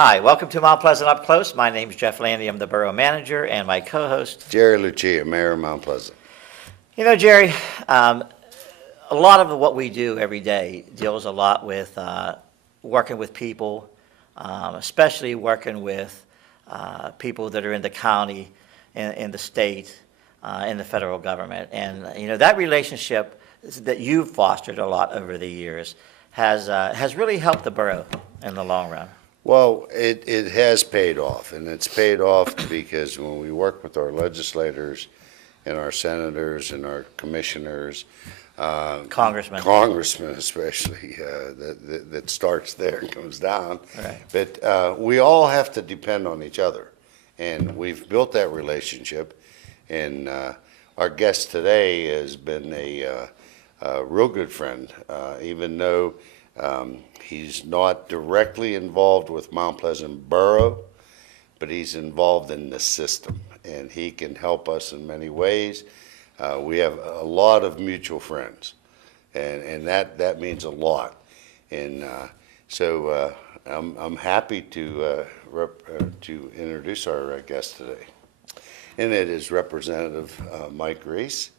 Hi, welcome to Mount Pleasant Up Close. My name's Jeff Landy. I'm the Borough Manager, and my co-host, Jerry Lucia, Mayor of Mount Pleasant. You know, Jerry, a lot of what we do every day deals a lot with working with people, especially working with people that are in the county, in the state, in the federal government. And, you know, that relationship that you've fostered a lot over the years has really helped the borough in the long run. Well, it has paid off, and it's paid off because when we work with our legislators and our senators and our commissioners, Congressmen especially, that starts there and comes down. Right. But we all have to depend on each other, and we've built that relationship. And our guest today has been a real good friend, even though he's not directly involved with Mount Pleasant Borough, but he's involved in the system, and he can help us in many ways. We have a lot of mutual friends, and that means a lot. And so I'm happy to introduce our guest today, and it is Representative Mike Reese,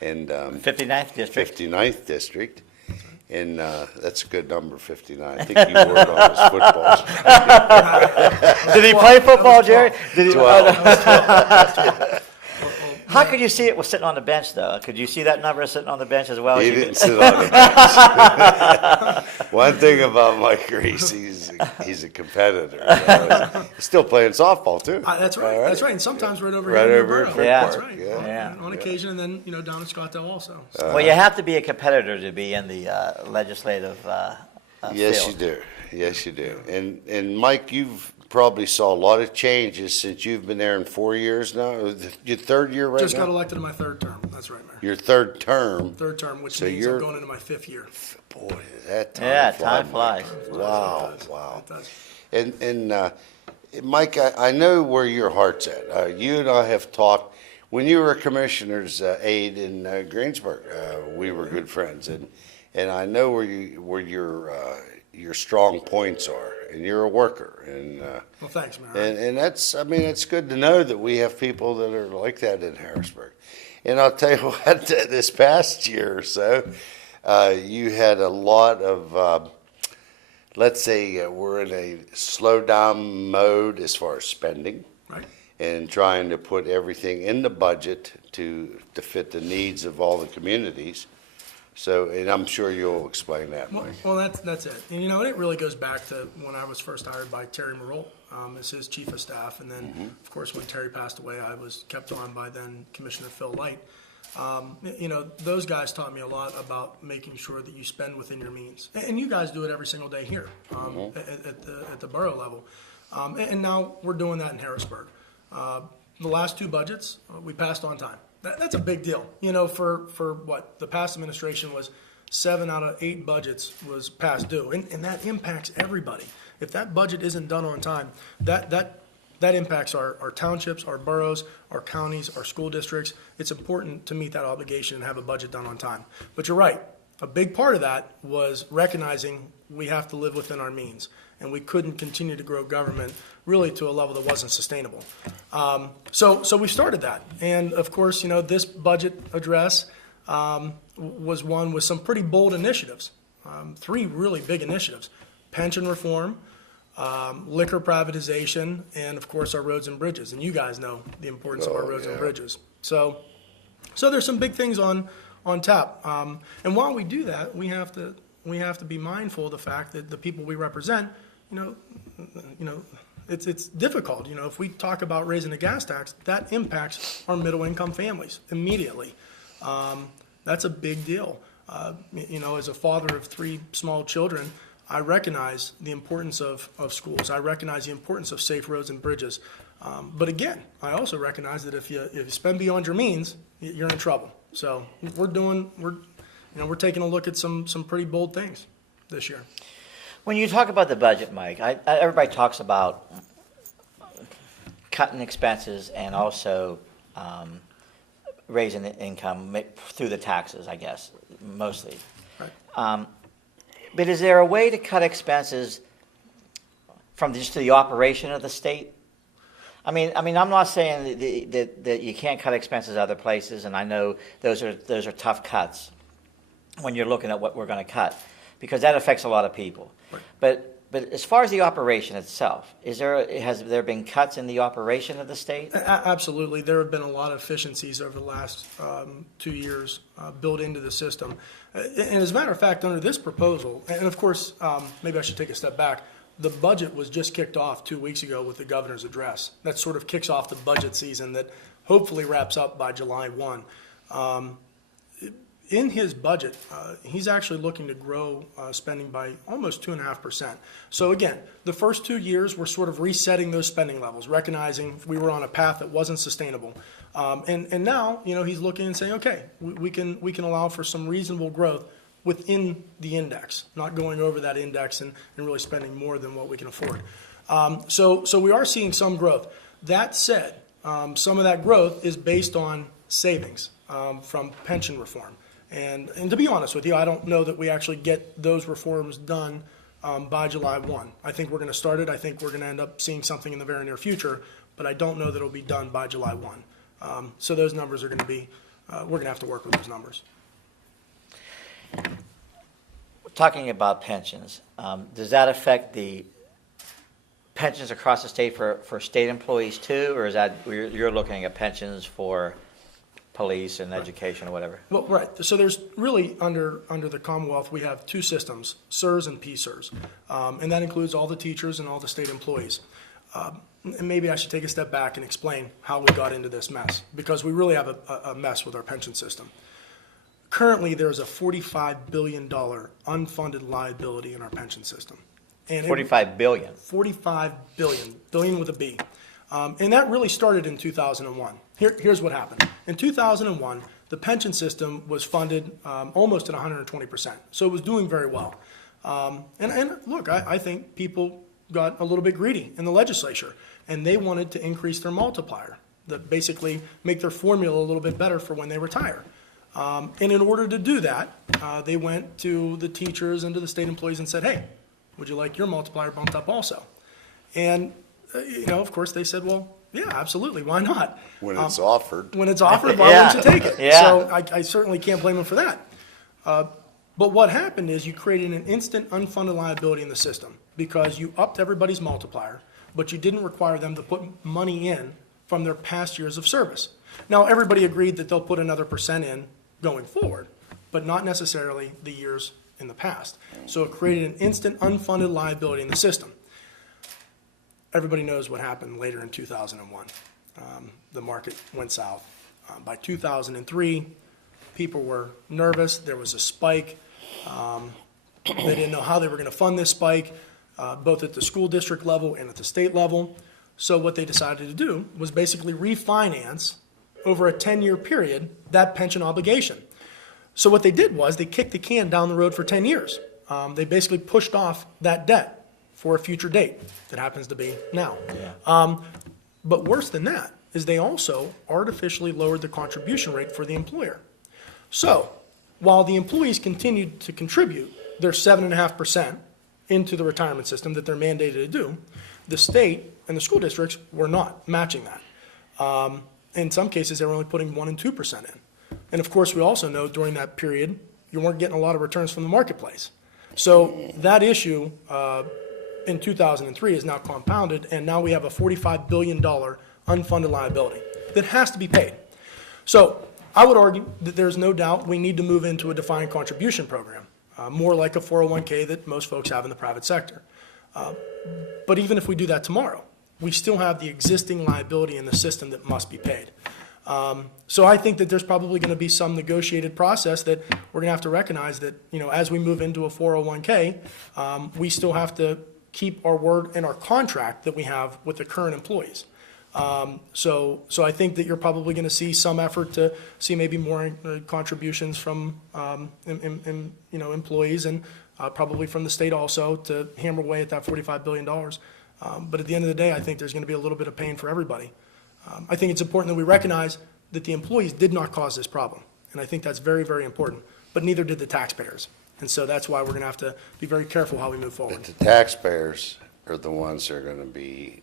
and 59th District. 59th District. And that's a good number, 59. I think you wore it on his football. Did he play football, Jerry? Did he? 12. How could you see it was sitting on the bench, though? Could you see that number sitting on the bench as well? He didn't sit on the bench. One thing about Mike Reese, he's a competitor. He's still playing softball, too. That's right. That's right. And sometimes right over Right here. over at in Frick Yeah. That's Park. right. Yeah. On occasion, and then down in Scottsdale also. So. Well, you have to be a competitor to be in the legislative Yes, field. you do. Yes, you do. And Mike, you've probably saw a lot of changes since you've been there in 4 years now. Your third year right Just now? got elected in my third term. That's right, Mayor. Your third term. Third term, which So means you're- I'm going into my fifth year. Boy, that time Yeah, flies, time Mike. flies. Wow, It does. wow. It does. And Mike, I know where your heart's at. You and I have talked when you were a commissioner's aide in Greensburg. We were good friends, and I know where your strong points are, and you're a worker. And Well, thanks, Mayor. and it's good to know that we have people that are like that in Harrisburg. And I'll tell you what, this past year or so, you had a lot of. Let's say we're in a slow down mode as far as spending, Right. and trying to put everything in the budget to fit the needs of all the communities. So, and I'm sure you'll explain that, Mike. Well, that's it. And it really goes back to when I was first hired by Terry Merrill as his chief of staff, and then of course when Terry passed away, I was kept on by then Commissioner Phil Light. Those guys taught me a lot about making sure that you spend within your means, and you guys do it every single day here at the borough level. And now we're doing that in Harrisburg. The last two budgets we passed on time. That's a big deal. For what the past administration was, 7 out of 8 budgets was past due, and that impacts everybody. If that budget isn't done on time, that impacts our townships, our boroughs, our counties, our school districts. It's important to meet that obligation and have a budget done on time. But you're right. A big part of that was recognizing we have to live within our means, and we couldn't continue to grow government really to a level that wasn't sustainable. So we started that. And of course, this budget address was one with some pretty bold initiatives, 3 really big initiatives: pension reform, liquor privatization, and of course our roads and bridges. And you guys know the importance of our roads and bridges. So there's some big things on tap. And while we do that, we have to be mindful of the fact that the people we represent, it's difficult. If we talk about raising the gas tax, that impacts our middle income families immediately. That's a big deal. As a father of 3 small children, I recognize the importance of schools. I recognize the importance of safe roads and bridges. But again, I also recognize that if you spend beyond your means, you're in trouble. So we're taking a look at some pretty bold things this year. When you talk about the budget, Mike, everybody talks about cutting expenses and also raising the income through the taxes, I guess, mostly. Right. But is there a way to cut expenses from just the operation of the state? I mean, I'm not saying that you can't cut expenses other places, and I know those are tough cuts when you're looking at what we're going to cut, because that affects a lot of people. Right. But as far as the operation itself, has there been cuts in the operation of the state? Absolutely. There have been a lot of efficiencies over the last 2 years built into the system. And as a matter of fact, under this proposal, and of course, maybe I should take a step back, the budget was just kicked off 2 weeks ago with the governor's address. That sort of kicks off the budget season that hopefully wraps up by July 1. In his budget, he's actually looking to grow spending by almost 2.5%. So again, the first 2 years, we're sort of resetting those spending levels, recognizing we were on a path that wasn't sustainable. And now, he's looking and saying, okay, we can allow for some reasonable growth within the index, not going over that index and really spending more than what we can afford. So we are seeing some growth. That said, some of that growth is based on savings from pension reform. And to be honest with you, I don't know that we actually get those reforms done by July 1. I think we're going to start it. I think we're going to end up seeing something in the very near future, but I don't know that it'll be done by July 1. So those numbers are going to be, we're going to have to work with those numbers. Talking about pensions, does that affect the pensions across the state for state employees too, or is that you're looking at pensions for police and education or whatever? Well, right. So there's really, under the Commonwealth, we have two systems, SERS and PSERS, and that includes all the teachers and all the state employees. And maybe I should take a step back and explain how we got into this mess, because we really have a mess with our pension system. Currently, there's a $45 billion unfunded liability in our pension system. And $45 billion. $45 billion, billion with a B. And that really started in 2001. Here's what happened. In 2001, the pension system was funded almost at 120%. So it was doing very well. And look, I think people got a little bit greedy in the legislature, and they wanted to increase their multiplier, that basically make their formula a little bit better for when they retire. And in order to do that, they went to the teachers and to the state employees and said, hey, would you like your multiplier bumped up also? And, of course, they said, well, yeah, absolutely. Why not? When it's offered. When it's offered, why Yeah. wouldn't you take it? Yeah. So I certainly can't blame them for that. But what happened is you created an instant unfunded liability in the system because you upped everybody's multiplier, but you didn't require them to put money in from their past years of service. Now, everybody agreed that they'll put another percent in going forward, but not necessarily the years in the past. So it created an instant unfunded liability in the system. Everybody knows what happened later in 2001. The market went south. By 2003, people were nervous. There was a spike. They didn't know how they were going to fund this spike, both at the school district level and at the state level. So what they decided to do was basically refinance over a 10-year period that pension obligation. So what they did was they kicked the can down the road for 10 years. They basically pushed off that debt for a future date that happens to be now. Yeah. But worse than that is they also artificially lowered the contribution rate for the employer. So while the employees continued to contribute their 7.5% into the retirement system that they're mandated to do, the state and the school districts were not matching that. In some cases, they were only putting 1% and 2% in. And of course, we also know during that period, you weren't getting a lot of returns from the marketplace. So that issue in 2003 is now compounded, and now we have a $45 billion unfunded liability that has to be paid. So I would argue that there's no doubt we need to move into a defined contribution program, more like a 401k that most folks have in the private sector. But even if we do that tomorrow, we still have the existing liability in the system that must be paid. So I think that there's probably going to be some negotiated process that we're going to have to recognize that, as we move into a 401k, we still have to keep our word and our contract that we have with the current employees. So I think that you're probably going to see some effort to see maybe more contributions from employees and probably from the state also to hammer away at that $45 billion. But at the end of the day, I think there's going to be a little bit of pain for everybody. I think it's important that we recognize that the employees did not cause this problem, and I think that's very, very important, but neither did the taxpayers. And so that's why we're going to have to be very careful how we move forward. But the taxpayers are the ones that are going to be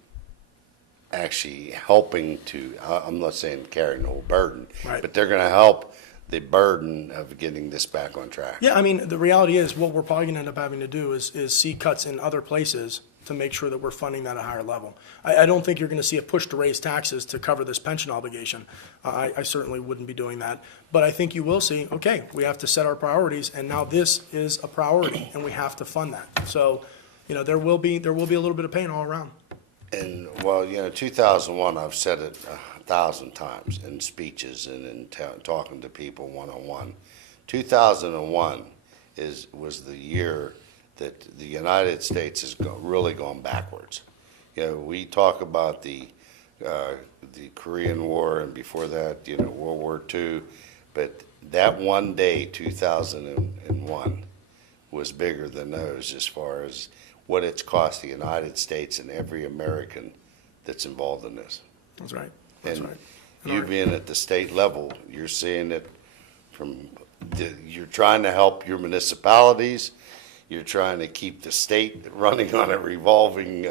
actually helping to, I'm not saying carry the whole burden, Right. but they're going to help the burden of getting this back on track. Yeah, I mean, the reality is what we're probably going to end up having to do is see cuts in other places to make sure that we're funding that at a higher level. I don't think you're going to see a push to raise taxes to cover this pension obligation. I certainly wouldn't be doing that. But I think you will see, okay, we have to set our priorities, and now this is a priority, and we have to fund that. So, you know, there will be a little bit of pain all around. And, well, 2001, I've said it 1,000 times in speeches and in talking to people one-on-one. 2001 was the year that the United States has really gone backwards. We talk about the Korean War, and before that, World War II, but that one day, 2001, was bigger than those as far as what it's cost the United States and every American that's involved in this. That's right. That's And right. you being at the state level, you're seeing it you're trying to help your municipalities, you're trying to keep the state running on a revolving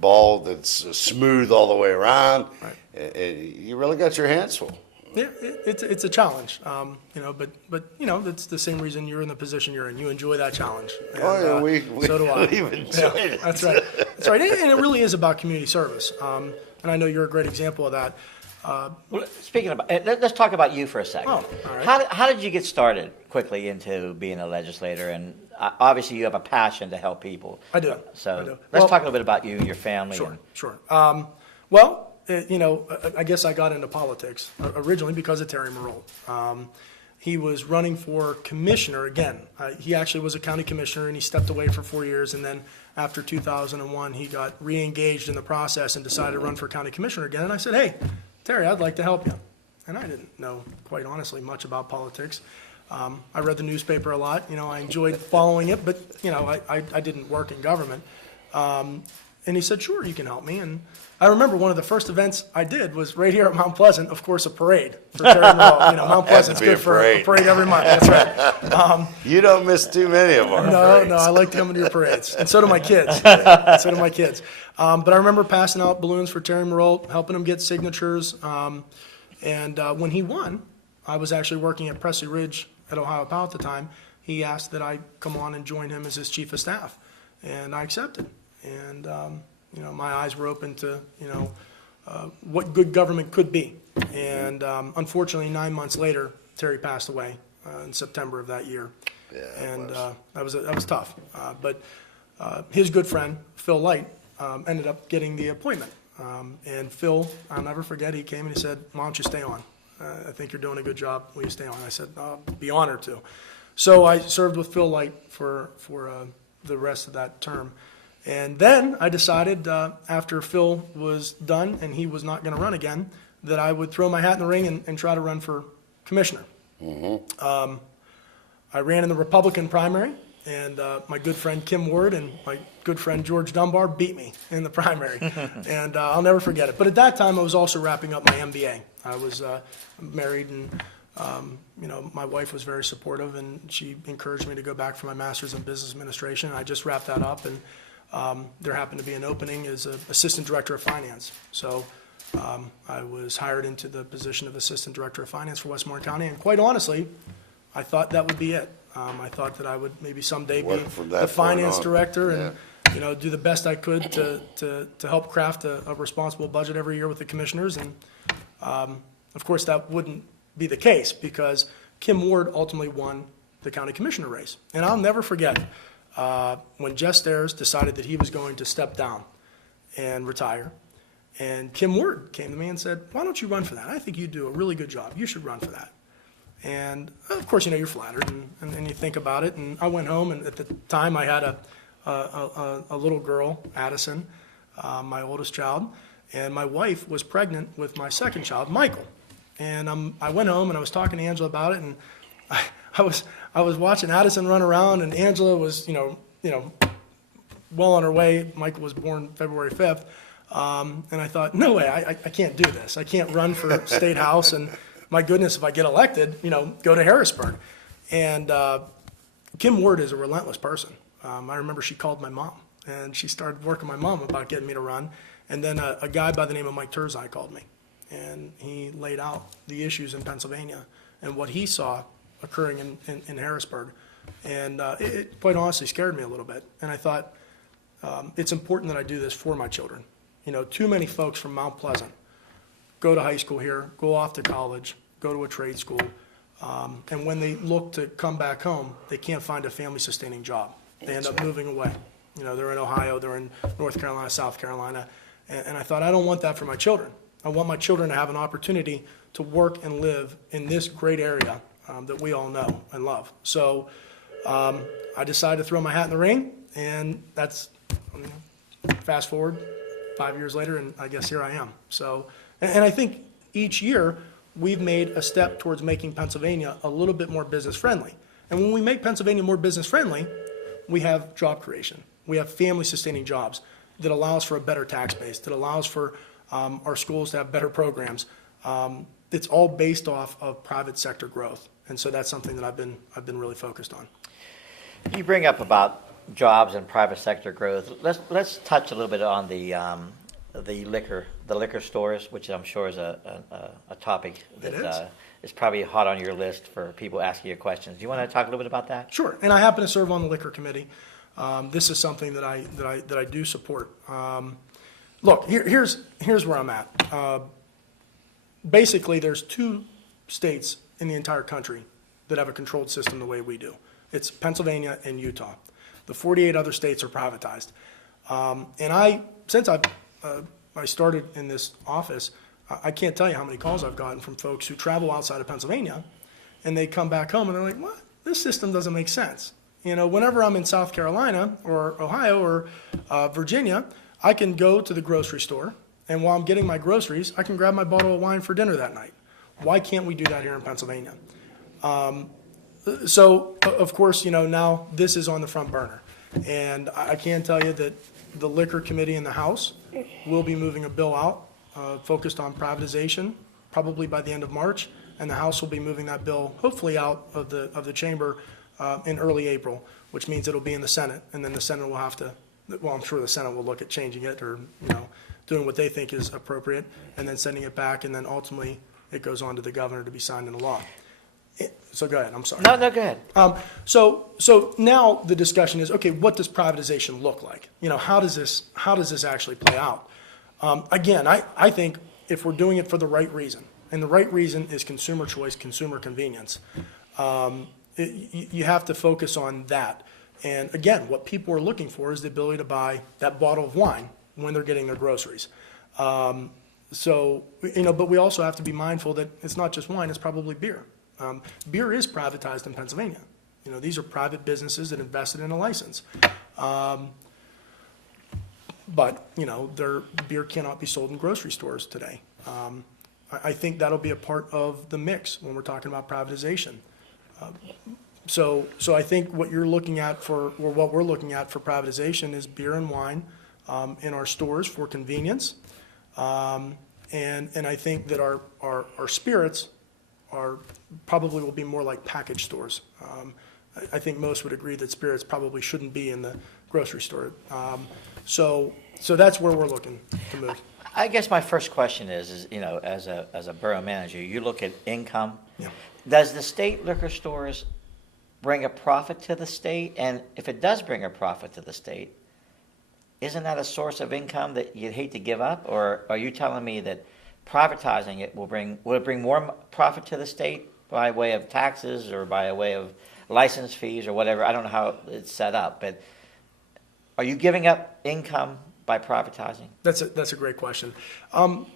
ball that's smooth all the way around. Right. You really got your hands full. Yeah, it's a challenge, but that's the same reason you're in the position you're in. You enjoy that challenge. And, so do I. We've enjoyed it. That's right. That's right. And it really is about community service. And I know you're a great example of that. Well, speaking about, let's talk about you for a second. Oh, all right. How did you get started quickly into being a legislator? And obviously you have a passion to help people. I do. So I do. let's talk a little bit about you and your family. Sure. I guess I got into politics originally because of Terry Merle. He was running for commissioner again. He actually was a county commissioner, and he stepped away for 4 years, and then after 2001, he got re-engaged in the process and decided to run for county commissioner again. And I said, hey, Terry, I'd like to help you. And I didn't know, quite honestly, much about politics. I read the newspaper a lot. I enjoyed following it, but, I didn't work in government. And he said, sure, you can help me. And I remember one of the first events I did was right here at Mount Pleasant, of course, a parade for Terry Merle. Mount Pleasant's good for a parade every month. That's right. You don't miss too many of our parades. No, I like to come to your parades. And so do my kids. But I remember passing out balloons for Terry Merle, helping him get signatures. And when he won, I was actually working at Presley Ridge at Ohio Power at the time. He asked that I come on and join him as his chief of staff. And I accepted. And, my eyes were open to, what good government could be. And unfortunately, 9 months later, Terry passed away in September of that year. Yeah, and that was tough. But his good friend, Phil Light, ended up getting the appointment. And Phil, I'll never forget, he came and he said, why don't you stay on? I think you're doing a good job. Will you stay on? I said, I'll be honored to. So I served with Phil Light for the rest of that term. And then I decided after Phil was done and he was not going to run again, that I would throw my hat in the ring and try to run for commissioner. Mm-hmm. I ran in the Republican primary, and my good friend Kim Ward and my good friend George Dunbar beat me in the primary. And I'll never forget it. But at that time, I was also wrapping up my MBA. I was married, and my wife was very supportive, and she encouraged me to go back for my master's in business administration. I just wrapped that up, and there happened to be an opening as an assistant director of finance. So I was hired into the position of assistant director of finance for Westmoreland County, and quite honestly, I thought that would be it. I thought that I would maybe someday be the finance director and do the best I could to help craft a responsible budget every year with the commissioners. And of course, that wouldn't be the case because Kim Ward ultimately won the county commissioner race. And I'll never forget when Jess Stairs decided that he was going to step down and retire. And Kim Ward came to me and said, why don't you run for that? I think you do a really good job. You should run for that. And of course, you're flattered and you think about it. And I went home, and at the time I had a little girl, Addison, my oldest child, and my wife was pregnant with my second child, Michael. And I went home and I was talking to Angela about it, and I was watching Addison run around, and Angela was well on her way. Michael was born February 5th. And I thought, no way, I can't do this. I can't run for State House, and my goodness, if I get elected, go to Harrisburg. And Kim Ward is a relentless person. I remember she called my mom And she started working my mom about getting me to run. And then a guy by the name of Mike Turzai called me. And he laid out the issues in Pennsylvania and what he saw occurring in Harrisburg. And it quite honestly scared me a little bit. And I thought, it's important that I do this for my children. Too many folks from Mount Pleasant go to high school here, go off to college, go to a trade school, and when they look to come back home, they can't find a family-sustaining job. They end up moving away. They're in Ohio, they're in North Carolina, South Carolina, and I thought, I don't want that for my children. I want my children to have an opportunity to work and live in this great area that we all know and love. So I decided to throw my hat in the ring, and that's, fast forward 5 years later, and I guess here I am. So, and I think each year we've made a step towards making Pennsylvania a little bit more business friendly. And when we make Pennsylvania more business friendly, we have job creation. We have family sustaining jobs that allows for a better tax base, that allows for our schools to have better programs. It's all based off of private sector growth. And so that's something that I've been really focused on. You bring up about jobs and private sector growth. Let's touch a little bit on the liquor stores, which I'm sure is a topic that is probably hot on your list for people asking you questions. Do you want to talk a little bit about that? Sure. And I happen to serve on the liquor committee. This is something that I do support. Look, here's where I'm at. Basically, there's 2 states in the entire country that have a controlled system the way we do. It's Pennsylvania and Utah. The 48 other states are privatized. And since I started in this office, I can't tell you how many calls I've gotten from folks who travel outside of Pennsylvania, and they come back home and they're like, what? This system doesn't make sense. Whenever I'm in South Carolina or Ohio or Virginia, I can go to the grocery store, and while I'm getting my groceries, I can grab my bottle of wine for dinner that night. Why can't we do that here in Pennsylvania? So, of course, now this is on the front burner. And I can tell you that the Liquor Committee in the House will be moving a bill out focused on privatization, probably by the end of March. And the House will be moving that bill, hopefully, out of the chamber in early April, which means it'll be in the Senate. And then the Senate will have to, well, I'm sure the Senate will look at changing it or, doing what they think is appropriate, and then sending it back. And then ultimately, it goes on to the governor to be signed into law. So go ahead, I'm sorry. No, go ahead. So now the discussion is, okay, what does privatization look like? How does this actually play out? Again, I think if we're doing it for the right reason, and the right reason is consumer choice, consumer convenience, you have to focus on that. And again, what people are looking for is the ability to buy that bottle of wine when they're getting their groceries. But we also have to be mindful that it's not just wine, it's probably beer. Beer is privatized in Pennsylvania. These are private businesses that invested in a license. But their beer cannot be sold in grocery stores today. I think that'll be a part of the mix when we're talking about privatization. So I think what you're looking at what we're looking at for privatization is beer and wine in our stores for convenience. And I think that our spirits probably will be more like package stores. I think most would agree that spirits probably shouldn't be in the grocery store. So that's where we're looking to move. I guess my first question is as a borough manager, you look at income. Yeah. Does the state liquor stores bring a profit to the state? And if it does bring a profit to the state, isn't that a source of income that you'd hate to give up? Or are you telling me that privatizing it will it bring more profit to the state by way of taxes or by way of license fees or whatever? I don't know how it's set up, but are you giving up income by privatizing? That's a great question.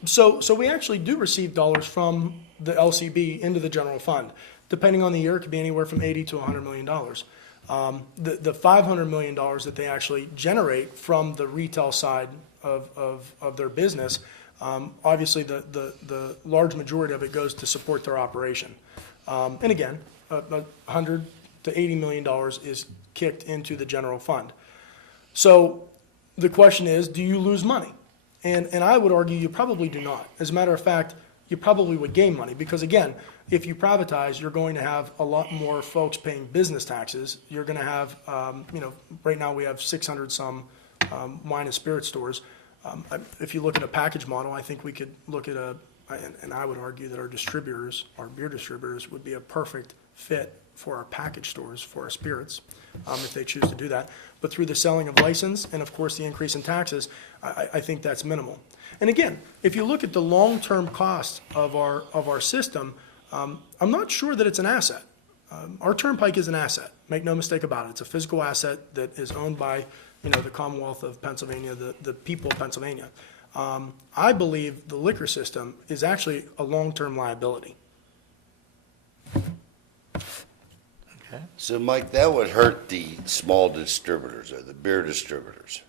So we actually do receive dollars from the LCB into the general fund. Depending on the year, it could be anywhere from $80 to $100 million. The $500 million that they actually generate from the retail side of their business, obviously the large majority of it goes to support their operation. And again, $100 to $80 million is kicked into the general fund. So the question is, do you lose money? And I would argue you probably do not. As a matter of fact, you probably would gain money because, again, if you privatize, you're going to have a lot more folks paying business taxes. You're going to have, right now we have 600 some wine and spirit stores. If you look at a package model, I think we could look at and I would argue that our distributors, our beer distributors, would be a perfect fit for our package stores, for our spirits, if they choose to do that. But through the selling of license and, of course, the increase in taxes, I think that's minimal. And again, if you look at the long-term cost of our system, I'm not sure that it's an asset. Our turnpike is an asset. Make no mistake about it. It's a physical asset that is owned by, the Commonwealth of Pennsylvania, the people of Pennsylvania. I believe the liquor system is actually a long-term liability. Okay. So, Mike, that would hurt the small distributors or the beer distributors,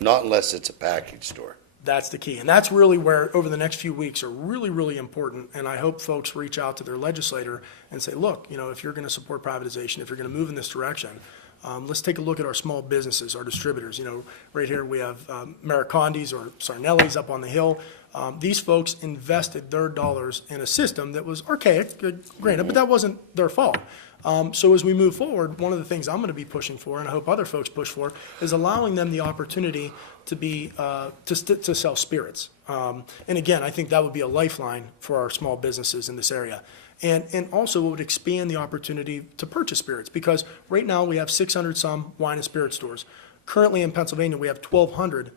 not unless it's a package store. That's the key. And that's really where, over the next few weeks, are really, really important. And I hope folks reach out to their legislator and say, look, if you're going to support privatization, if you're going to move in this direction, let's take a look at our small businesses, our distributors. Right here we have Maricondis or Sarnelli's up on the hill. These folks invested their dollars in a system that was archaic, granted, but that wasn't their fault. So as we move forward, one of the things I'm going to be pushing for, and I hope other folks push for, is allowing them the opportunity to be to sell spirits. And again, I think that would be a lifeline for our small businesses in this area. And also it would expand the opportunity to purchase spirits, because right now we have 600 some wine and spirit stores. Currently in Pennsylvania, we have 1,200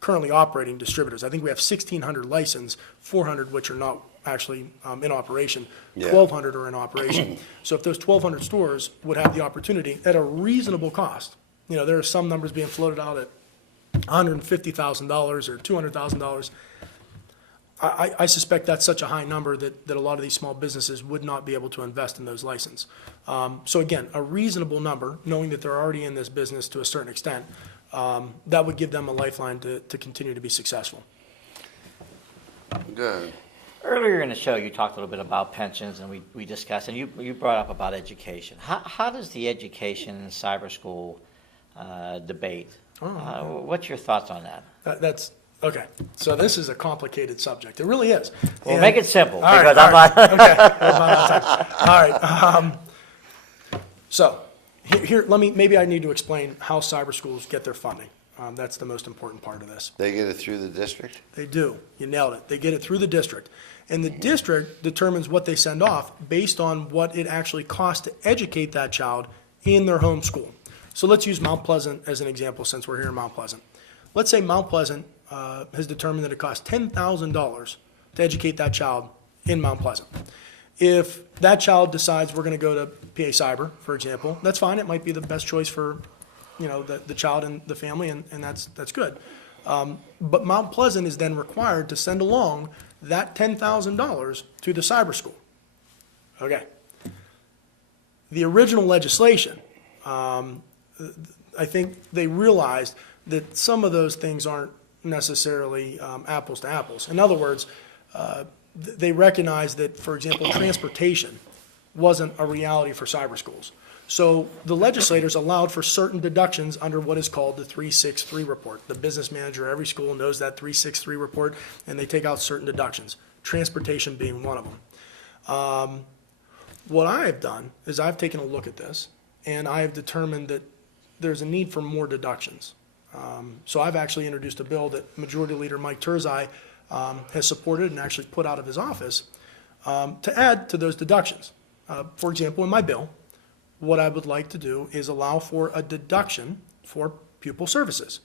currently operating distributors. I think we have 1,600 licensed, 400 which are not actually in operation. Yeah. 1,200 are in operation. So if those 1,200 stores would have the opportunity at a reasonable cost, there are some numbers being floated out at $150,000 or $200,000. I suspect that's such a high number that a lot of these small businesses would not be able to invest in those licenses. So again, a reasonable number, knowing that they're already in this business to a certain extent, that would give them a lifeline to continue to be successful. Good. Earlier in the show, you talked a little bit about pensions, and we discussed, and you brought up about education. How does the education and cyber school debate? What's your thoughts on that? That's okay. So this is a complicated subject. It really is. Well, make it simple, All because right, I'm not. Okay. We're about out of time. All right. So here, maybe I need to explain how cyber schools get their funding. That's the most important part of this. They get it through the district? They do. You nailed it. They get it through the district. And the district determines what they send off based on what it actually costs to educate that child in their home school. So let's use Mount Pleasant as an example, since we're here in Mount Pleasant. Let's say Mount Pleasant has determined that it costs $10,000 to educate that child in Mount Pleasant. If that child decides we're going to go to PA Cyber, for example, that's fine. It might be the best choice for the child and the family, and that's good. But Mount Pleasant is then required to send along that $10,000 to the cyber school. Okay. The original legislation, I think they realized that some of those things aren't necessarily apples to apples. In other words, they recognized that, for example, transportation wasn't a reality for cyber schools. So the legislators allowed for certain deductions under what is called the 363 report. The business manager at every school knows that 363 report, and they take out certain deductions, transportation being one of them. What I have done is I've taken a look at this, and I have determined that there's a need for more deductions. So I've actually introduced a bill that Majority Leader Mike Turzai has supported and actually put out of his office to add to those deductions. For example, in my bill, what I would like to do is allow for a deduction for pupil services,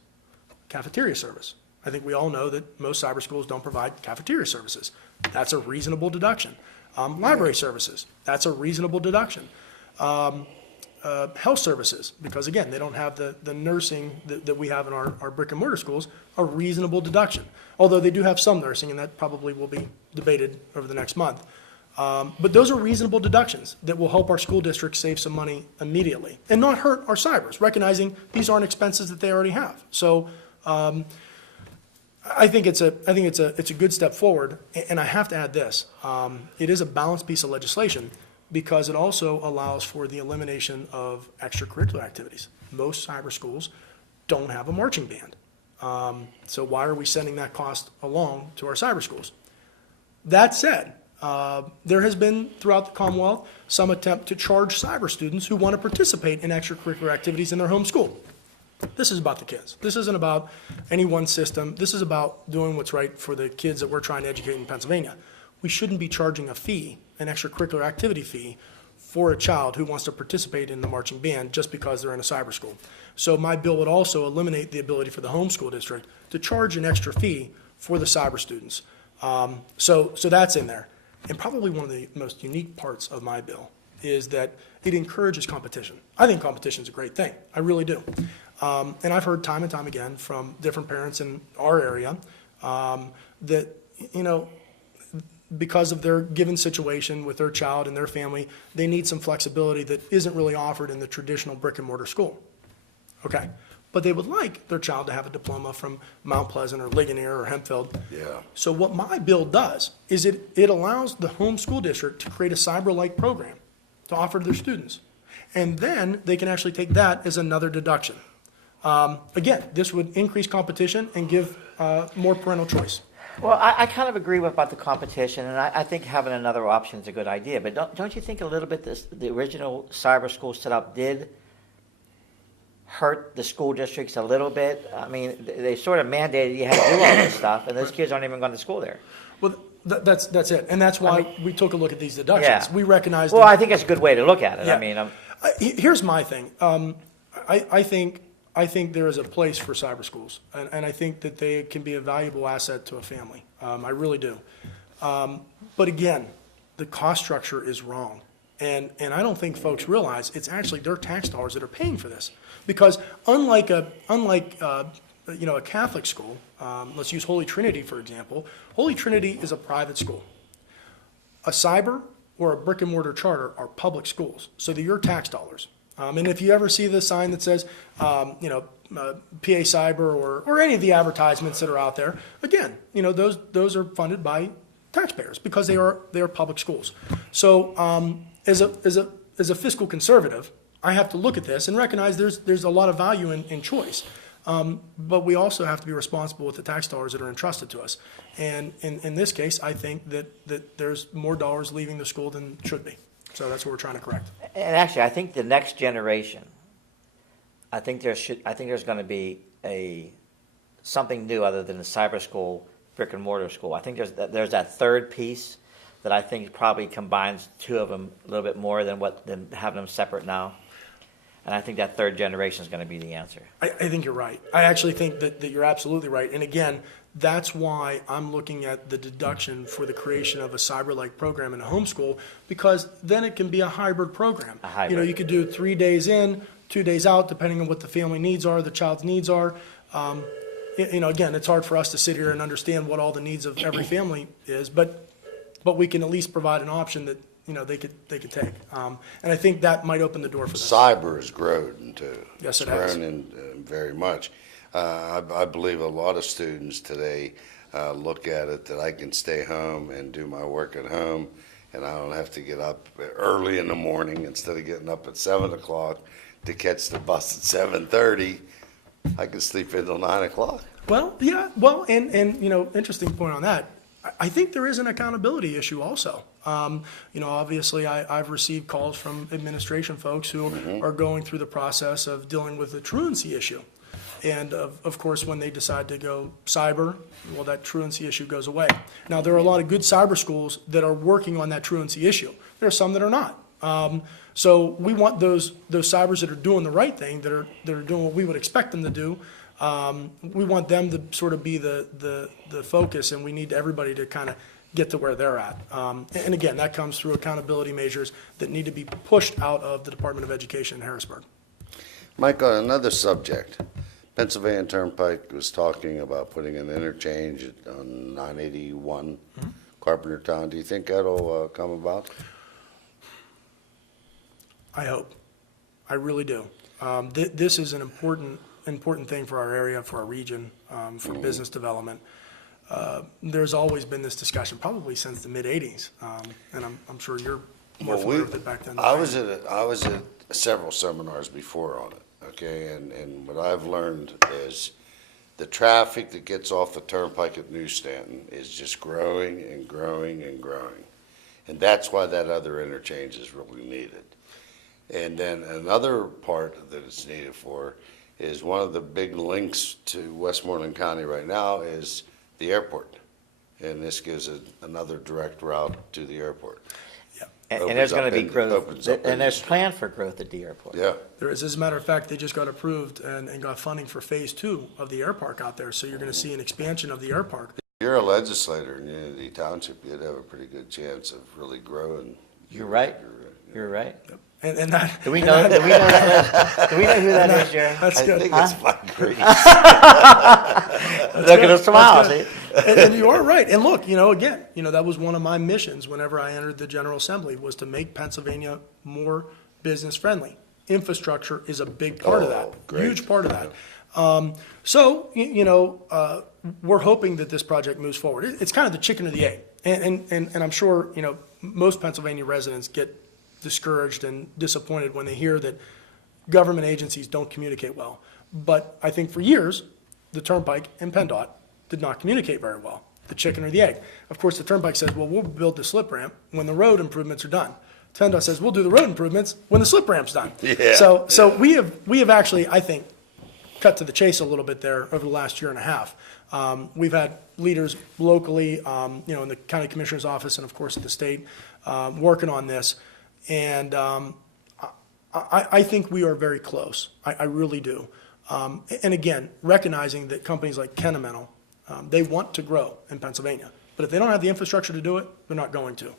cafeteria service. I think we all know that most cyber schools don't provide cafeteria services. That's a reasonable deduction. Library services, that's a reasonable deduction. Health services, because again, they don't have the nursing that we have in our brick and mortar schools, a reasonable deduction. Although they do have some nursing, and that probably will be debated over the next month. But those are reasonable deductions that will help our school districts save some money immediately and not hurt our cybers, recognizing these aren't expenses that they already have. So I think it's a good step forward. And I have to add this: it is a balanced piece of legislation because it also allows for the elimination of extracurricular activities. Most cyber schools don't have a marching band. So why are we sending that cost along to our cyber schools? That said, there has been, throughout the Commonwealth, some attempt to charge cyber students who want to participate in extracurricular activities in their home school. This is about the kids. This isn't about any one system. This is about doing what's right for the kids that we're trying to educate in Pennsylvania. We shouldn't be charging a fee, an extracurricular activity fee, for a child who wants to participate in the marching band just because they're in a cyber school. So my bill would also eliminate the ability for the home school district to charge an extra fee for the cyber students. So that's in there. And probably one of the most unique parts of my bill is that it encourages competition. I think competition is a great thing. I really do. And I've heard time and time again from different parents in our area that, because of their given situation with their child and their family, they need some flexibility that isn't really offered in the traditional brick and mortar school. Okay. But they would like their child to have a diploma from Mount Pleasant or Ligonier or Hempfield. Yeah. So what my bill does is it allows the home school district to create a cyber-like program to offer to their students. And then they can actually take that as another deduction. Again, this would increase competition and give more parental choice. Well, I kind of agree about the competition, and I think having another option is a good idea. But don't you think a little bit the original cyber school setup did hurt the school districts a little bit? I mean, they sort of mandated you had to do all this stuff, and those kids aren't even going to school there. Well, that's it, and that's why we took a look at these deductions. Yeah. We recognized. Well, I think it's a good way to look at it. Yeah. I mean, here's my thing. I think there is a place for cyber schools, and I think that they can be a valuable asset to a family. I really do. But again, the cost structure is wrong. And I don't think folks realize it's actually their tax dollars that are paying for this. Because unlike a Catholic school, let's use Holy Trinity, for example. Holy Trinity is a private school. A cyber or a brick and mortar charter are public schools, so they're your tax dollars. And if you ever see the sign that says, PA Cyber or any of the advertisements that are out there, again, those are funded by taxpayers because they are public schools. So as a fiscal conservative, I have to look at this and recognize there's a lot of value in choice. But we also have to be responsible with the tax dollars that are entrusted to us. And in this case, I think that there's more dollars leaving the school than should be. So that's what we're trying to correct. and actually, I think the next generation, I think there's going to be something new other than the cyber school, brick and mortar school. I think there's that third piece that I think probably combines two of them a little bit more than having them separate now. And I think that third generation is going to be the answer. I think you're right. I actually think that you're absolutely right. And again, that's why I'm looking at the deduction for the creation of a cyber-like program in a homeschool, because then it can be a hybrid program. A hybrid. You could do 3 days in, 2 days out, depending on what the family needs are, the child's needs are. Again, it's hard for us to sit here and understand what all the needs of every family is, but we can at least provide an option that they could take. And I think that might open the door for this. Cyber has grown too. Yes, it It's has. grown in very much. I believe a lot of students today look at it that I can stay home and do my work at home, and I don't have to get up early in the morning instead of getting up at 7 o'clock to catch the bus at 7:30. I can sleep until 9 o'clock. Well, yeah, well, and interesting point on that. I think there is an accountability issue also. Obviously, I've received calls from administration folks who are going through the process of dealing with the truancy issue. And of course, when they decide to go cyber, well, that truancy issue goes away. Now, there are a lot of good cyber schools that are working on that truancy issue. There are some that are not. So we want those cybers that are doing the right thing, that are doing what we would expect them to do. We want them to sort of be the focus, and we need everybody to kind of get to where they're at. And again, that comes through accountability measures that need to be pushed out of the Department of Education in Harrisburg. Mike, on another subject, Pennsylvania Turnpike was talking about putting an interchange on 981 Carpentertown. Do you think that'll come about? I hope. I really do. This is an important thing for our area, for our region, for business development. There's always been this discussion, probably since the mid-'80s, and I'm sure you're more familiar with it back then. I was at several seminars before on it, okay, and what I've learned is the traffic that gets off the turnpike at New Stanton is just growing and growing and growing, and that's why that other interchange is really needed. And then another part that it's needed for is one of the big links to Westmoreland County right now is the airport. And this gives it another direct route to the airport. And there's going to be growth, opens up and there's industry. plan for growth at the airport. Yeah. There is. As a matter of fact, they just got approved and got funding for phase 2 of the air park out there. So you're going to see an expansion of the air park. If you're a legislator in Unity Township, you'd have a pretty good chance of really growing. You're right. You're right. And that, Do we know? Do we know that? Do we know who that is, Jerry? that's I good. think it's Mike Reese. Look at us smile. See? And you are right. And look, again, that was one of my missions whenever I entered the General Assembly, was to make Pennsylvania more business friendly. Infrastructure is a big part of that, great. huge part of that. We're hoping that this project moves forward. It's kind of the chicken or the egg. And I'm sure, most Pennsylvania residents get discouraged and disappointed when they hear that government agencies don't communicate well. But I think for years, the Turnpike and PennDOT did not communicate very well, the chicken or the egg. Of course, the Turnpike says, well, we'll build the slip ramp when the road improvements are done. PennDOT says, we'll do the road improvements when the slip ramp's done. Yeah. So we have actually, I think, cut to the chase a little bit there over the last year and a half. We've had leaders locally, in the county commissioner's office and of course at the state, working on this. And I think we are very close. I really do. And again, recognizing that companies like Kennemental, they want to grow in Pennsylvania. But if they don't have the infrastructure to do it, they're not going to.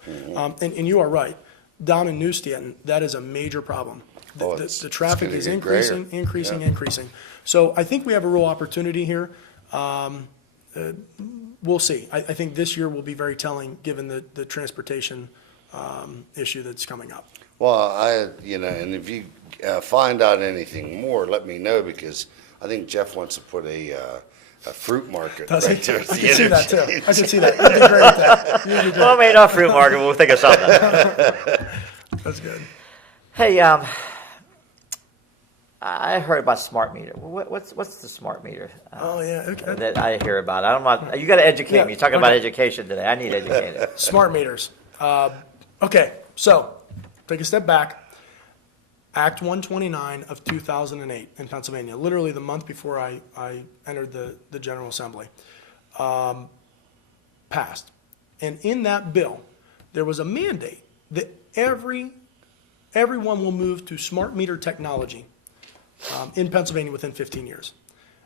And you are right. Down in New Stanton, that is a major problem. The traffic is increasing, increasing. So I think we have a real opportunity here. We'll see. I think this year will be very telling given the transportation issue that's coming up. Well, and if you find out anything more, let me know, because I think Jeff wants to put a fruit market Does right he? there at I the can see that too. interchange. I can see that. You'd be great at that. You'd be great. Well, maybe not fruit market. We'll think of something. That's good. Hey, I heard about smart meter. What's the smart meter? Oh, yeah, okay. That I hear about. I'm not. You got to educate Yeah, me. You're talking about okay. education today. I need educated. Smart meters. Okay, so take a step back. Act 129 of 2008 in Pennsylvania, literally the month before I entered the General Assembly, passed. And in that bill, there was a mandate that everyone will move to smart meter technology in Pennsylvania within 15 years.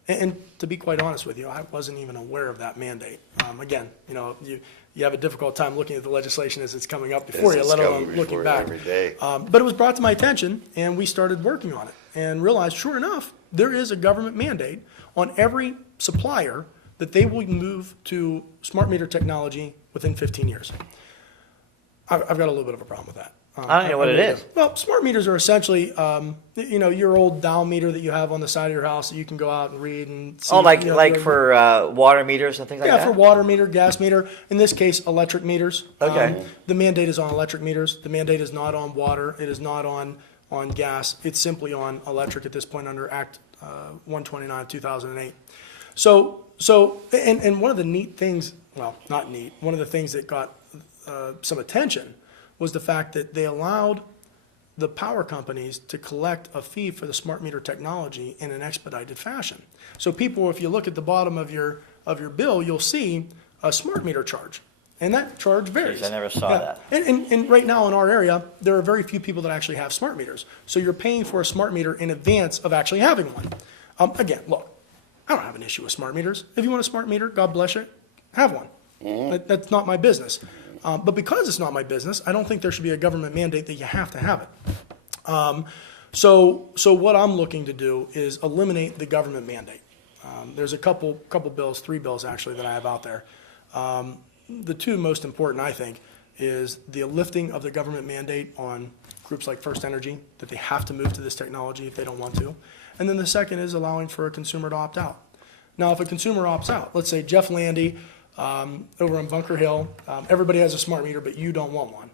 And to be quite honest with you, I wasn't even aware of that mandate. Again, you have a difficult time looking at the legislation as it's coming up before you, It's let coming alone before looking you back. every day. But it was brought to my attention, and we started working on it, and realized, sure enough, there is a government mandate on every supplier that they will move to smart meter technology within 15 years. I've got a little bit of a problem with that. I don't know what it really is. do. Well, smart meters are essentially, your old dial meter that you have on the side of your house that you can go out and read and see. Oh, like your- for water meters and things like yeah, that. for water meter, gas meter, in this case, electric meters. Okay. The mandate is on electric meters. The mandate is not on water. It is not on gas. It's simply on electric at this point under Act 129 of 2008. So one of the neat things, well, not neat, one of the things that got some attention was the fact that they allowed the power companies to collect a fee for the smart meter technology in an expedited fashion. So people, if you look at the bottom of your bill, you'll see a smart meter charge. And that charge varies. Jeez, I never saw that. And right now in our area, there are very few people that actually have smart meters. So you're paying for a smart meter in advance of actually having one. Again, look, I don't have an issue with smart meters. If you want a smart meter, God bless you, have one. That's not my business. But because it's not my business, I don't think there should be a government mandate that you have to have it. So what I'm looking to do is eliminate the government mandate. There's a couple bills, 3 bills actually, that I have out there. The 2 most important, I think, is the lifting of the government mandate on groups like First Energy, that they have to move to this technology if they don't want to. And then the second is allowing for a consumer to opt out. Now, if a consumer opts out, let's say Jeff Landy, over in Bunker Hill, everybody has a smart meter, but you don't want one.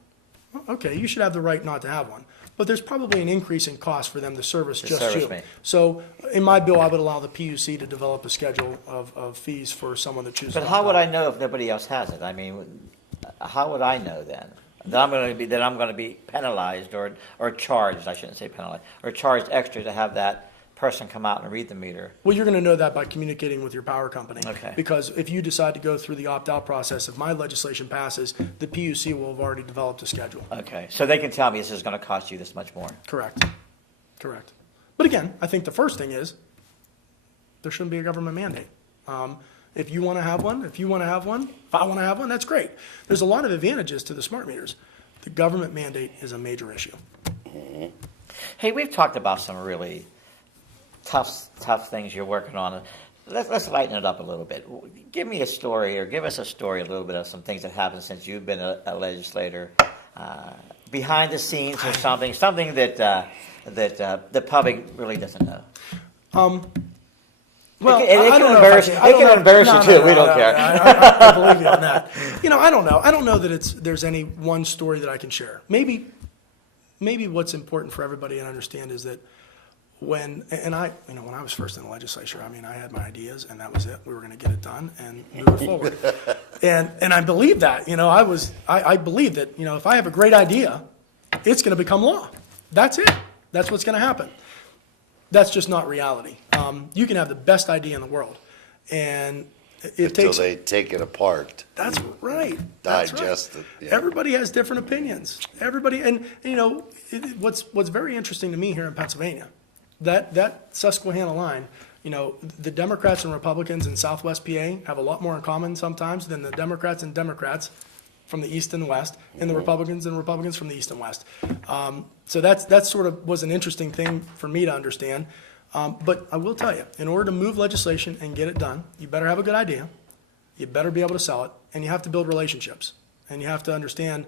Well, okay, you should have the right not to have one. But there's probably an increase in cost for them to service just you. me. So in my bill, I would allow the PUC to develop a schedule of fees for someone that chooses. But how would I know if nobody else has it? I mean, how would I know then that I'm going to be penalized or charged? I shouldn't say penalized, or charged extra to have that person come out and read the meter. Well, you're going to know that by communicating with your power company. Okay. Because if you decide to go through the opt-out process, if my legislation passes, the PUC will have already developed a schedule. Okay, so they can tell me this is going to cost you this much more. Correct. Correct. But again, I think the first thing is there shouldn't be a government mandate. If you want to have one, if I want to have one, that's great. There's a lot of advantages to the smart meters. The government mandate is a major issue. Hey, we've talked about some really tough things you're working on. Let's lighten it up a little bit. Give me a story, or give us a story, a little bit of some things that happened since you've been a legislator, behind the scenes or something that the public really doesn't know. Well, It can embarrass you too. We don't care. I believe you on that. I don't know. I don't know that there's any one story that I can share. Maybe what's important for everybody to understand is that when I was first in the legislature, I had my ideas and that was it. We were going to get it done and move it forward. And I believe that. I believe that. If I have a great idea, it's going to become law. That's it. That's what's going to happen. That's just not reality. You can have the best idea in the world, and Until they take it apart. That's right. Digest it. Yeah. Everybody has different opinions. Everybody, and what's very interesting to me here in Pennsylvania, that Susquehanna line. The Democrats and Republicans in Southwest PA have a lot more in common sometimes than the Democrats and Democrats from the East and West, and the Republicans and Republicans from the East and West. So that sort of was an interesting thing for me to understand. But I will tell you, in order to move legislation and get it done, you better have a good idea, you better be able to sell it, and you have to build relationships, and you have to understand,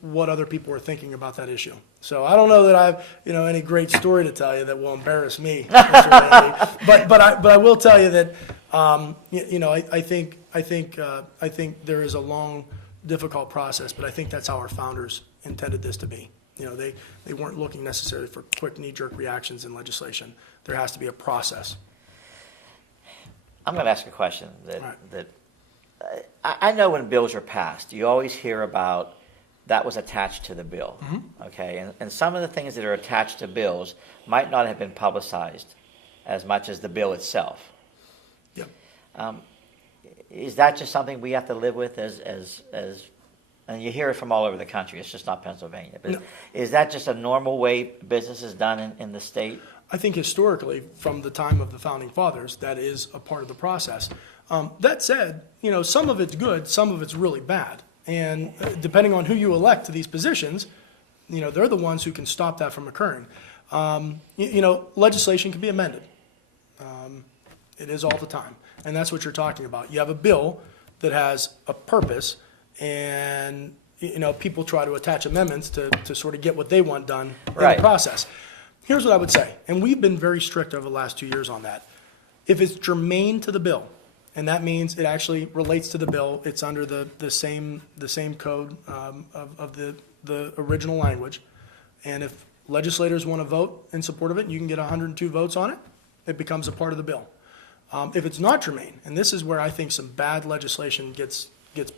what other people are thinking about that issue. So I don't know that I have, any great story to tell you that will embarrass me, Mr. Landy. but I will tell you that, I think there is a long, difficult process, but I think that's how our founders intended this to be. They weren't looking necessarily for quick knee-jerk reactions in legislation. There has to be a process. I'm going to ask a question Right. that I know when bills are passed, you always hear about that was attached to the bill, okay? And some of the things that are attached to bills might not have been publicized as much as the bill itself. Yep. Is that just something we have to live with as and you hear it from all over the country, it's just not Pennsylvania. But No. Is that just a normal way business is done in the state? I think historically, from the time of the founding fathers, that is a part of the process. That said, some of it's good, some of it's really bad. And depending on who you elect to these positions, they're the ones who can stop that from occurring. Legislation can be amended. It is all the time. And that's what you're talking about. You have a bill that has a purpose, and people try to attach amendments to sort of get what they want done in Right. the process. Here's what I would say, and we've been very strict over the last 2 years on that. If it's germane to the bill, and that means it actually relates to the bill, it's under the same code of the original language, and if legislators want to vote in support of it, and you can get 102 votes on it, it becomes a part of the bill. If it's not germane, and this is where I think some bad legislation gets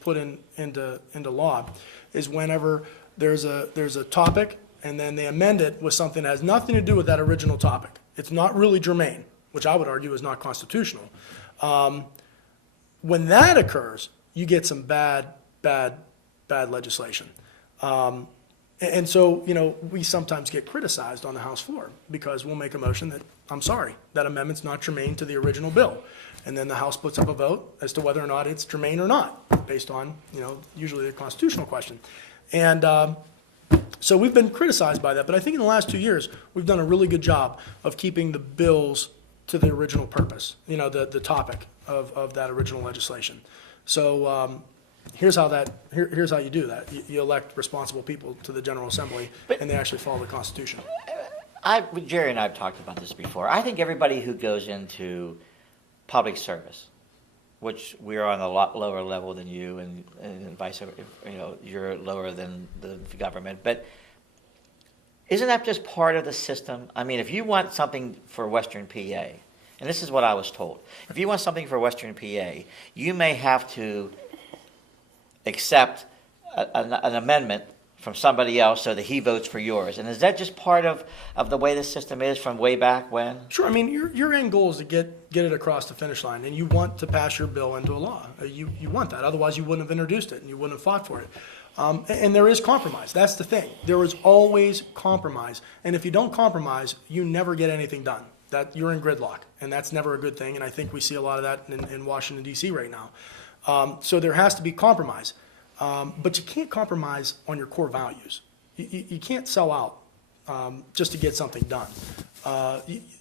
put into law, is whenever there's a topic and then they amend it with something that has nothing to do with that original topic. It's not really germane, which I would argue is not constitutional. When that occurs, you get some bad legislation. And so, we sometimes get criticized on the House floor because we'll make a motion that, I'm sorry, that amendment's not germane to the original bill. And then the House puts up a vote as to whether or not it's germane or not, based on, usually the constitutional question. And so we've been criticized by that. But I think in the last 2 years, we've done a really good job of keeping the bills to the original purpose, the topic of that original legislation. So here's how you do that. You elect responsible people to the General Assembly, and they actually follow the Constitution. Jerry and I have talked about this before. I think everybody who goes into public service, which we are on a lot lower level than you, and vice versa, you're lower than the government. But isn't that just part of the system? I mean, if you want something for Western PA, and this is what I was told, if you want something for Western PA, you may have to accept an amendment from somebody else so that he votes for yours. And is that just part of the way the system is from way back when? Sure. I mean, your end goal is to get it across the finish line, and you want to pass your bill into a law. You want that. Otherwise, you wouldn't have introduced it, and you wouldn't have fought for it. And there is compromise. That's the thing. There is always compromise. And if you don't compromise, you never get anything done. That you're in gridlock, and that's never a good thing. And I think we see a lot of that in Washington, D.C. right now. So there has to be compromise. But you can't compromise on your core values. You can't sell out just to get something done.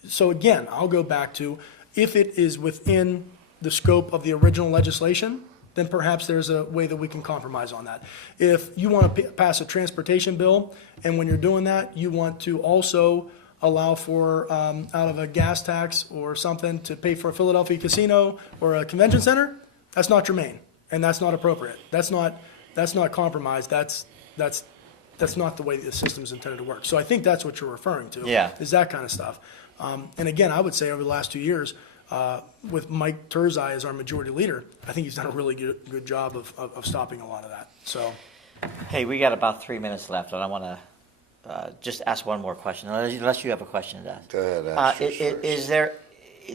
So again, I'll go back to, if it is within the scope of the original legislation, then perhaps there's a way that we can compromise on that. If you want to pass a transportation bill, and when you're doing that, you want to also allow for, out of a gas tax or something, to pay for a Philadelphia casino or a convention center, that's not germane, and that's not appropriate. That's not compromise. That's not the way the system's intended to work. So I think that's what you're referring to. Yeah. Is that kind of stuff. And again, I would say over the last 2 years, with Mike Turzai as our majority leader, I think he's done a really good job of stopping a lot of that. So, Hey, we got about 3 minutes left, and I want to just ask one more question, unless you have a question to ask. Go ahead, ask yours first.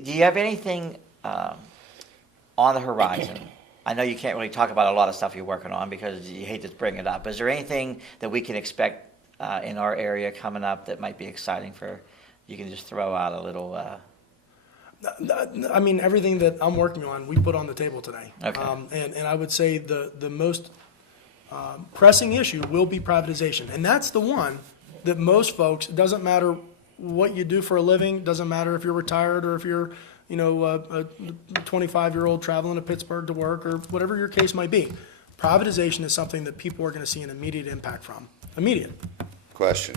Do you have anything on the horizon? I know you can't really talk about a lot of stuff you're working on because you hate to bring it up. Is there anything that we can expect in our area coming up that might be exciting you can just throw out a little? I mean, everything that I'm working on, we put on the table today. Okay. And I would say the most pressing issue will be privatization. And that's the one that most folks, it doesn't matter what you do for a living, doesn't matter if you're retired or if you're, a 25-year-old traveling to Pittsburgh to work or whatever your case might be. Privatization is something that people are going to see an immediate impact from. Immediate. Question.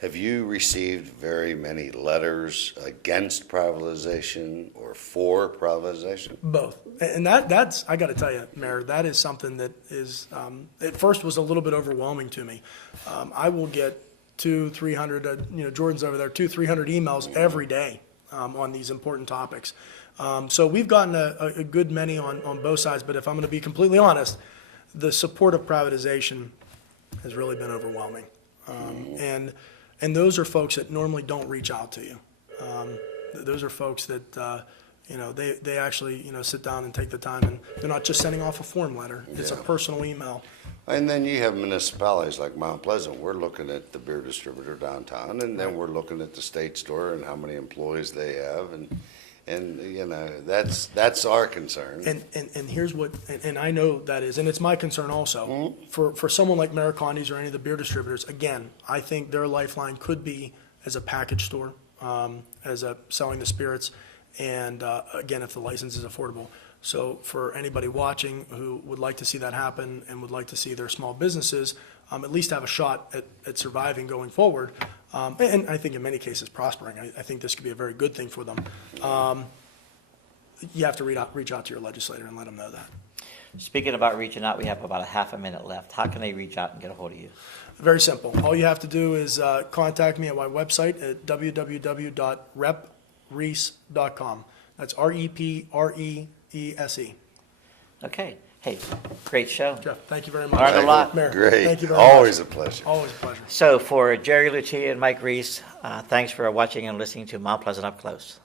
Have you received very many letters against privatization or for privatization? Both. And that's, I got to tell you, Mayor, that is something that is, at first was a little bit overwhelming to me. I will get 200-300, Jordan's over there, 200-300 emails every day on these important topics. So we've gotten a good many on both sides, but if I'm going to be completely honest, the support of privatization has really been overwhelming. And those are folks that normally don't reach out to you. Those are folks that, they actually, sit down and take the time, and they're not just sending off a form letter. It's a personal email. And then you have municipalities like Mount Pleasant. We're looking at the beer distributor downtown, and then we're looking at the state store and how many employees they have, and that's our concern. And here's what, and I know that is, and it's my concern also, for someone like Maricondi's or any of the beer distributors, again, I think their lifeline could be as a package store, selling the spirits, and again, if the license is affordable. So for anybody watching who would like to see that happen and would like to see their small businesses at least have a shot at surviving going forward, and I think in many cases prospering, I think this could be a very good thing for them. You have to reach out to your legislator and let them know that. Speaking about reaching out, we have about a half a minute left. How can they reach out and get a hold of you? Very simple. All you have to do is contact me at my website at www.represe.com. That's REPREESE. Okay. Hey, great show. Jeff, thank you very much. Learned a lot. Mayor, Great. thank you very much. Always a pleasure. Always a pleasure. So for Jerry, Lucia, and Mike Reese, thanks for watching and listening to Mount Pleasant Up Close.